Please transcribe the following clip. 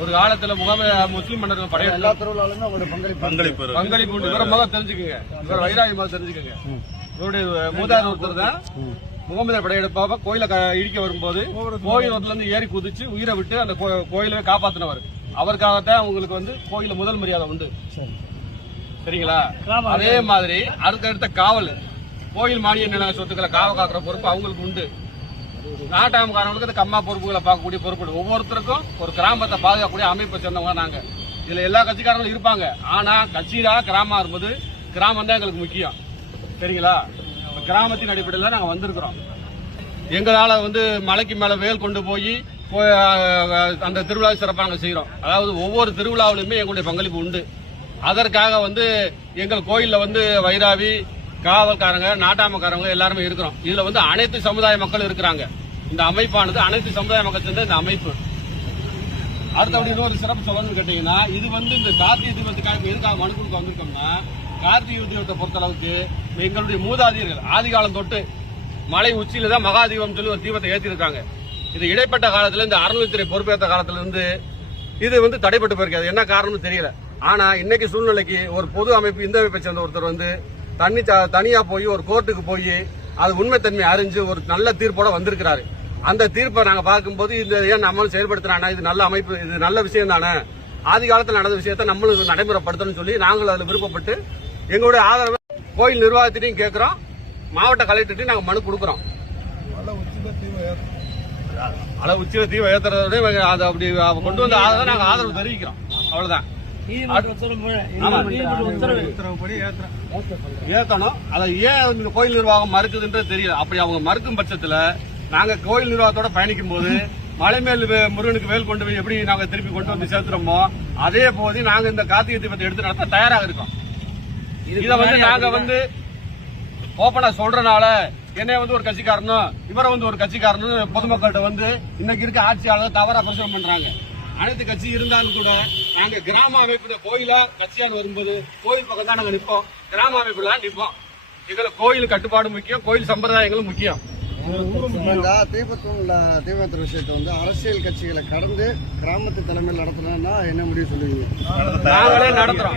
ஒரு காலத்துல முஸ்லீம் மன்னர்கள் படைய எல்லா திருவிழாலுமே பங்களிப்பு முதல் தெரிஞ்சுக்கங்க. இவர் வைராகி முதல் தெரிஞ்சுக்கங்க. இவருடைய மூதாதையர் ஒருத்தர் தான் முகமது படையெடுப்பாக கோயிலை இடிக்க வரும்போது கோயில் இருந்து ஏறி குதிச்சு உயிரை விட்டு அந்த கோயிலை காப்பாத்தினவர். அவருக்காகத்தான் உங்களுக்கு வந்து கோயில முதல் மரியாதை உண்டு. சரிங்களா? அதே மாதிரி அதுக்கடுத்த காவல் கோயில் மானிய நில சொத்துக்களை காவ காக்குற பொறுப்பு அவங்களுக்கு உண்டு. நாட்டாமக்காரங்களுக்கு அந்த கம்மா பொறுப்புகளை பார்க்கக்கூடிய பொறுப்பு ஒவ்வொருத்தருக்கும் ஒரு கிராமத்தை பாதுகாக்கக்கூடிய அமைப்பை சேர்ந்தவங்க நாங்க. இதுல எல்லா கட்சிக்காரங்களும் இருப்பாங்க. ஆனா கட்சியில கிராமம் இருப்பது கிராமம் தான் எங்களுக்கு முக்கியம். சரிங்களா? கிராமத்தின் அடிப்படையில் நாங்க வந்திருக்கிறோம். எங்களால வந்து மலைக்கு மேல வேல் கொண்டு போய் அந்த திருவிழாவை சிறப்பாக நாங்கள் செய்யறோம். அதாவது ஒவ்வொரு திருவிழாவிலுமே எங்களுடைய பங்களிப்பு உண்டு. அதற்காக வந்து எங்கள் கோயில்ல வந்து வைராவி காவல்காரங்க நாட்டாமக்காரங்க எல்லாருமே இருக்கிறோம். இதுல வந்து அனைத்து சமுதாய மக்கள் இருக்கிறாங்க. இந்த அமைப்பானது அனைத்து சமுதாய மக்கள் சேர்ந்த இந்த அமைப்பு. அடுத்தபடி இன்னொரு சிறப்பு சொல்லணும்னு கேட்டீங்கன்னா, இது வந்து இந்த கார்த்திகை தீபத்துக்காக எதுக்காக மனு கொடுக்க வந்திருக்கோம்னா, கார்த்திகை தீபத்தை பொறுத்தளவுக்கு எங்களுடைய மூதாதையர்கள் ஆதி காலம் தொட்டு மலை உச்சியில தான் மகாதீபம் சொல்லி ஒரு தீபத்தை ஏற்றிருக்காங்க. இது இடைப்பட்ட காலத்துல இந்த அறநிலைத்துறை பொறுப்பேற்ற காலத்துல இருந்து இது வந்து தடைப்பட்டு போயிருக்காது. என்ன காரணம்னு தெரியல. ஆனா இன்னைக்கு சூழ்நிலைக்கு ஒரு பொது அமைப்பு இந்த அமைப்பை சேர்ந்த ஒருத்தர் வந்து தனியா போய் ஒரு கோர்ட்டுக்கு போய் அது உண்மைத்தன்மை அறிஞ்சு ஒரு நல்ல தீர்ப்போட வந்திருக்கிறாரு. அந்த தீர்ப்பை நாங்க பார்க்கும்போது இந்த ஏன் நம்மளும் செயல்படுத்தினா இது நல்ல அமைப்பு, இது நல்ல விஷயம் தானே, ஆதி காலத்தில் நடந்த விஷயத்தை நம்மளும் நடைமுறைப்படுத்தணும்னு சொல்லி நாங்களும் அதில் விருப்பப்பட்டு எங்களுடைய ஆதரவை கோயில் நிர்வாகத்திட்டையும் கேட்கிறோம், மாவட்ட கலெக்டர்ட்டையும் நாங்க மனு கொடுக்கிறோம். உச்சில தீவை ஏத்துறதோட அதை அப்படி கொண்டு வந்து நாங்க ஆதரவு தெரிவிக்கிறோம். அவ்வளவுதான். ஏத்தணும். அதை ஏன் கோயில் நிர்வாகம் மறுக்குதுன்றது தெரியல. அப்படி அவங்க மறுக்கும் பட்சத்துல நாங்க கோயில் நிர்வாகத்தோட பயணிக்கும் போது மலைமேல் முருகனுக்கு வேல் கொண்டு போய் எப்படி நாங்க திருப்பி கொண்டு வந்து சேர்த்துறோமோ அதே போது நாங்க இந்த கார்த்திகை தீபத்தை எடுத்து நடத்த தயாராக இருக்கோம். இதை வந்து நாங்க வந்து ஓப்பனா சொல்றனால என்னைய வந்து ஒரு கட்சிக்காரனும் இவரை வந்து ஒரு கட்சிக்காரனும் பொதுமக்கள்கிட்ட வந்து இன்னைக்கு இருக்க ஆட்சியாளர் தவறா பிரச்சனை பண்றாங்க. அனைத்து கட்சி இருந்தாலும் கூட நாங்க கிராம அமைப்புல கோயிலா கட்சியான்னு வரும்போது கோயில் பக்கம் தான் நாங்க நிற்போம். கிராம அமைப்புல தான் நிற்போம். எங்களுக்கு கோயில் கட்டுப்பாடு முக்கியம், கோயில் சம்பிரதாயங்களும் முக்கியம். தீபத்து விஷயத்தை வந்து அரசியல் கட்சிகளை கடந்து கிராமத்து தலைமையில் நடத்தணும்னா என்ன முடிவு சொல்லுவீங்க? நாங்களே நடத்துறோம்.